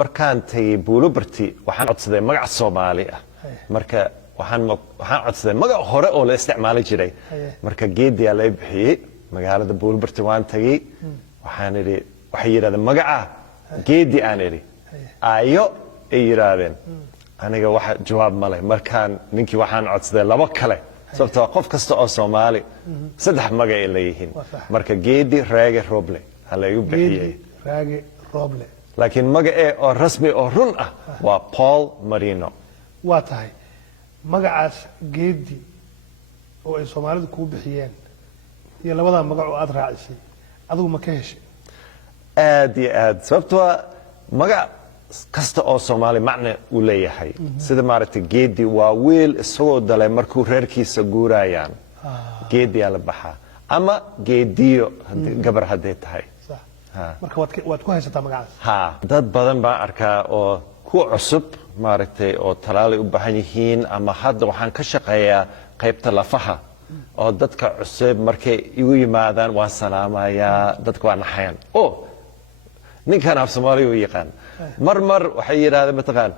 markaan tagay Buulobarti waxaan codsaday magac Soomaali ah marka waxaan codsaday magac hore oo la isticmaali jiray marka geedi la bixiyay magaalada Buulobarti waan tagay waxaan iri waxay yiraahdeen magaca geedi aan iri ayo ay yiraahdeen aniga waxa jawaab ma leh markaan ninkii waxaan codsaday laba kale sababtoo qof kasta oo Soomaali saddex magac ay leeyihiin marka geedi Raage Roble hala igu bixiyay Raage Roble laakiin magaca oo rasmi oo run ah waa Paul Marino waa tahay magacaas geedi oo ay Soomaalidu ku bixiyeen iyo labada magac oo aad raacisay adigu ma ka heshay aad sababtoo magac kasta oo Soomaali macna u leeyahay sida maaragtay geedi waa wiil isagoo dalay markuu reerkiisa guurayaan geedi la baxaa ama geediyo gabar haday tahay marka waad ku haysataa magacaas dad badan baa arkaa oo ku cusub maaragtay oo talaal u baahan yihiin ama hadda waxaan ka shaqeeyaa qaybta lafaha oo dadka cusub markay igu yimaadaan waan salaamayaa dadka waan naxayaan ninkan af Soomaali u yaqaan mar waxay yiraahdeen mataqaan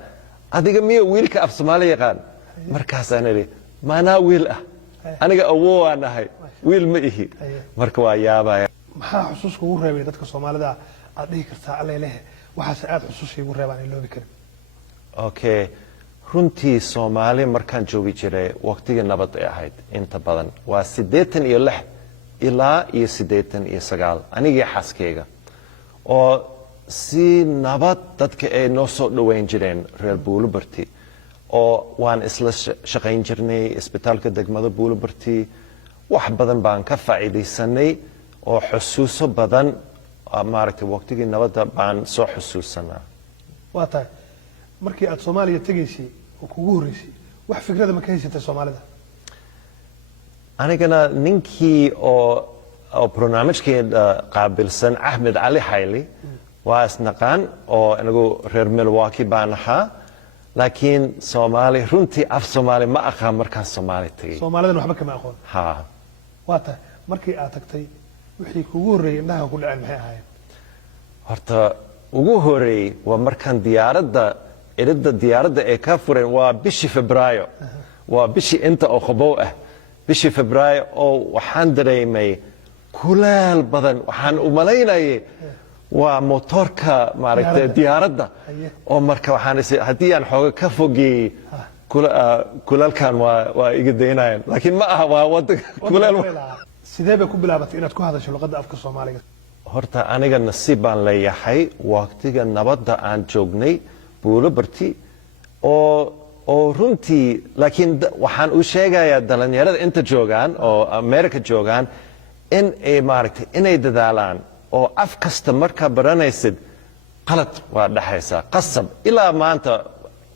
adiga miyo wiilka af Soomaali yaqaan markaas aan iri maana wiil ah aniga awoo aan ahay wiil ma ihi marka waa yaabaya maxaa xusuus kugu reebay dadka Soomaalida aad dhihi kartaa aleeleh waxa aad xusuus igu reebaan in loobi karin runtii Soomaali markaan joogi jiray waqtiga nabad ay ahayd inta badan waa 86 ilaa 89 aniga xaskeyga oo si nabad dadka ay noo soo dhaweyn jireen reer Buulobarti oo waan isla shaqayn jirnay isbitaalka degmada Buulobarti wax badan baan ka faa'iideysanay oo xusuuso badan maaragtay waqtigii nabadda baan soo xusuusanaa waa tahay markii aad Soomaaliya tagaysay oo kugu horeysay wax fikrada ma ka haysatay Soomaalida anigana ninkii oo barnaamijkeeda qaabilsan Ahmed Ali Hayli waa isnaqaan oo anagu reer Milwaukee baan ahaa laakiin Soomaali runtii af Soomaali ma aqaan markaan Soomaali tagay Soomaalida waxba kama aqoon waa tahay markii aad tagtay wixii kugu horeeyay indhaha ku dhacay maxay ahaayeen horta ugu horeeyay waa markaan diyaaradda ee ka fureen waa bishii Febraayo waa bishii inta oo qabow ah bishii Febraayo oo waxaan dareemay kulaal badan waxaan u maleynayay waa motorka maaragtay diyaaradda oo marka waxaan hadii aan xooga ka fogay kulaalkan waa iga deynayaan laakiin ma aha waa wada kulaal sidee bay ku bilaabatay inaad ku hadasho luqadda afka Soomaaliga horta aniga nasiib baan leeyahay waqtiga nabadda aan joognay Buulobarti oo runtii laakiin waxaan u sheegayaa dhalinyarada inta joogaan oo America joogaan in ay maaragtay inay dadaalaan oo af kasta marka baranaysid qalad waa dhaxaysa qasab ilaa maanta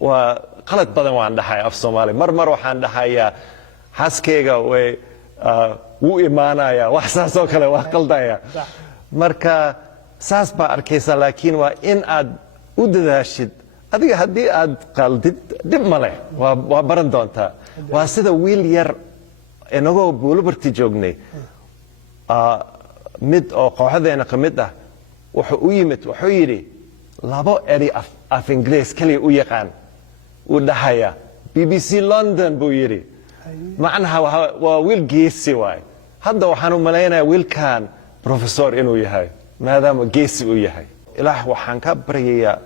waa qalad badan waan dhaxay af Soomaali mar waxaan dhaxayaa xaskeyga way wuu imaanaya wax saas oo kale waa qaldaya marka saas baa arkaysa laakiin waa in aad u dadaashid adiga hadii aad qaldid dib ma leh waa baran doontaa waa sida wiil yar inagoo Buulobarti joognay mid oo kooxadeena kamid ah wuxuu u yimid wuxuu yiri labo eri af Ingiriis kaliya u yaqaan u dhaxaya BBC London buu yiri macnaha waa wiil geesi waay hadda waxaan u maleynayaa wiilkan professor inuu yahay maadaama geesi uu yahay ilaah waxaan ka baryayaa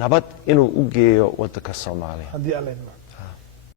nabad inuu u geeyo waddanka Soomaaliya hadii Allah